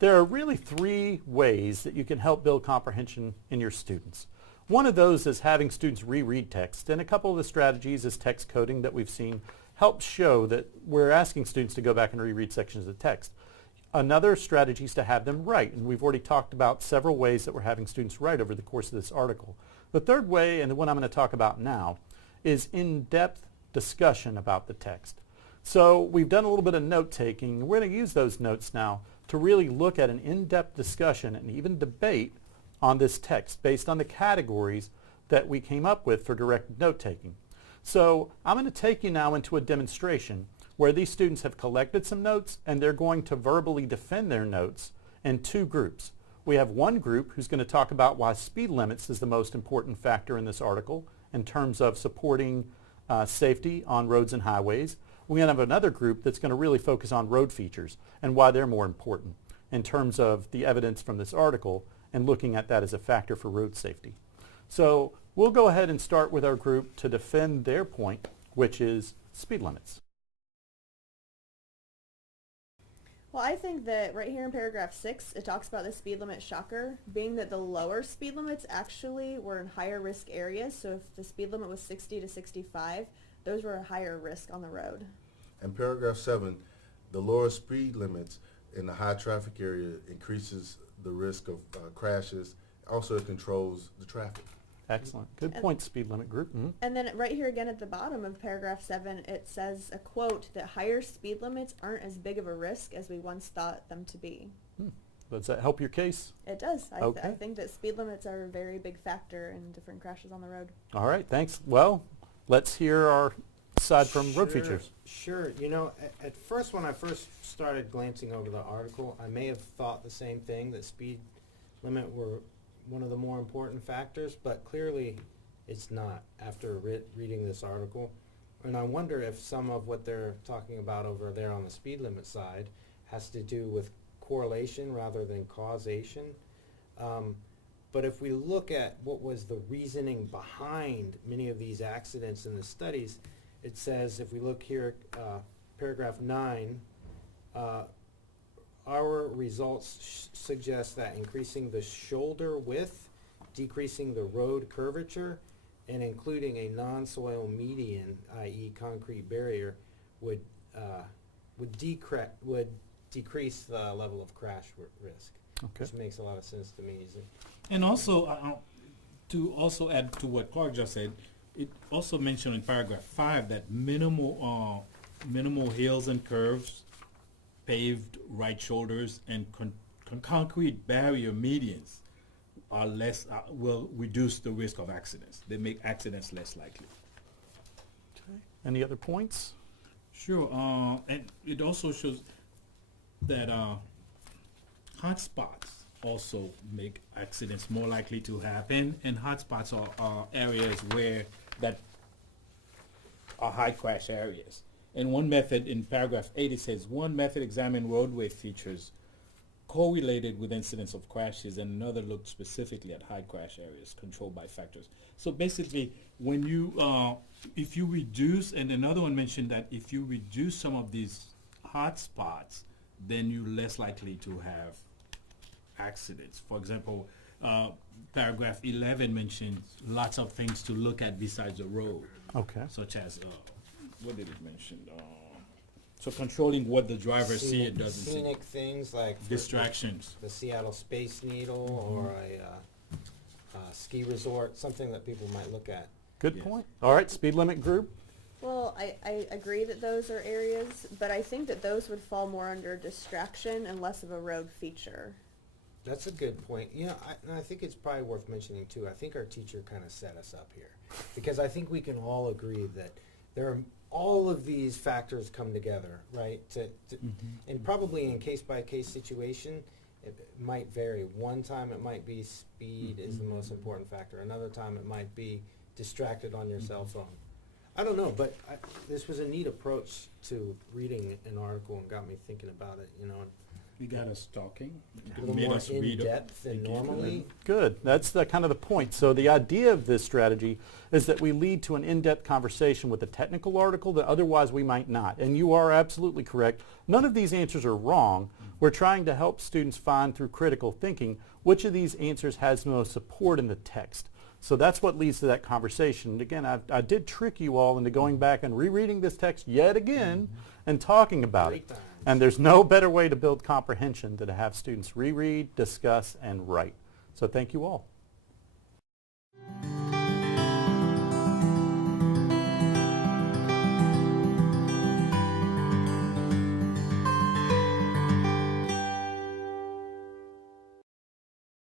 There are really three ways that you can help build comprehension in your students. One of those is having students reread text, and a couple of the strategies is text coding that we've seen helps show that we're asking students to go back and reread sections of text. Another strategy is to have them write, and we've already talked about several ways that we're having students write over the course of this article. The third way, and the one I'm going to talk about now, is in-depth discussion about the text. So we've done a little bit of note-taking, and we're going to use those notes now to really look at an in-depth discussion and even debate on this text based on the categories that we came up with for direct note-taking. So I'm going to take you now into a demonstration where these students have collected some notes and they're going to verbally defend their notes in two groups. We have one group who's going to talk about why speed limits is the most important factor in this article in terms of supporting safety on roads and highways. We're going to have another group that's going to really focus on road features and why they're more important in terms of the evidence from this article and looking at that as a factor for road safety. So we'll go ahead and start with our group to defend their point, which is speed limits. Well, I think that right here in paragraph 6, it talks about the speed limit shocker being that the lower speed limits actually were in higher risk areas. So if the speed limit was 60 to 65, those were a higher risk on the road. And paragraph 7, the lower speed limits in the high traffic area increases the risk of crashes. Also, it controls the traffic. Excellent. Good point, speed limit group. Mm-hmm. And then right here again at the bottom of paragraph 7, it says a quote that higher speed limits aren't as big of a risk as we once thought them to be. Does that help your case? It does. Okay. I think that speed limits are a very big factor in different crashes on the road. All right, thanks. Well, let's hear our side from road features. Sure. You know, at first when I first started glancing over the article, I may have thought the same thing, that speed limit were one of the more important factors, but clearly it's not after reading this article. And I wonder if some of what they're talking about over there on the speed limit side has to do with correlation rather than causation. But if we look at what was the reasoning behind many of these accidents in the studies, it says, if we look here, paragraph 9, our results suggest that increasing the shoulder width, decreasing the road curvature, and including a non-soil median, i.e. concrete barrier, would decrease the level of crash risk. Okay. Which makes a lot of sense to me. And also, to also add to what Clark just said, it also mentioned in paragraph 5 that minimal hills and curves, paved right shoulders, and concrete barrier medians are will reduce the risk of accidents. They make accidents less likely. Okay. Any other points? Sure. And it also shows that hotspots also make accidents more likely to happen, and hotspots are areas where that are high crash areas. And one method in paragraph 8, it says, one method examined roadway features correlated with incidents of crashes, and another looked specifically at high crash areas controlled by factors. So basically, when you, if you reduce, and another one mentioned that if you reduce some of these hot spots, then you're less likely to have accidents. For example, paragraph 11 mentions lots of things to look at besides the road. Okay. Such as, what did it mention? So controlling what the driver see and doesn't see. Scenic things like Distractions. the Seattle Space Needle, or a ski resort, something that people might look at. Good Yes. point. All right, speed limit group. Well, I agree that those are areas, but I think that those would fall more under distraction and less of a road feature. That's a good point. You know, I think it's probably worth mentioning too. I think our teacher kind of set us up here, because I think we can all agree that there are all of these factors come together, right? And probably in case-by-case situation, it might vary. One time it might be speed is the most important factor. Another time it might be distracted on your cell phone. I don't know, but this was a neat approach to reading an article and got me thinking about it, you know. We got us talking. A little Made more us read up. in-depth than normally. Good. That's the kind of the point. So the idea of this strategy is that we lead to an in-depth conversation with a technical article that otherwise we might not. And you are absolutely correct. None of these answers are wrong. We're trying to help students find through critical thinking which of these answers has most support in the text. So that's what leads to that conversation. And again, I did trick you all into going back and rereading this text yet again and talking about it. 3 times. And there's no better way to build comprehension than to have students reread, discuss, and write. So thank you all.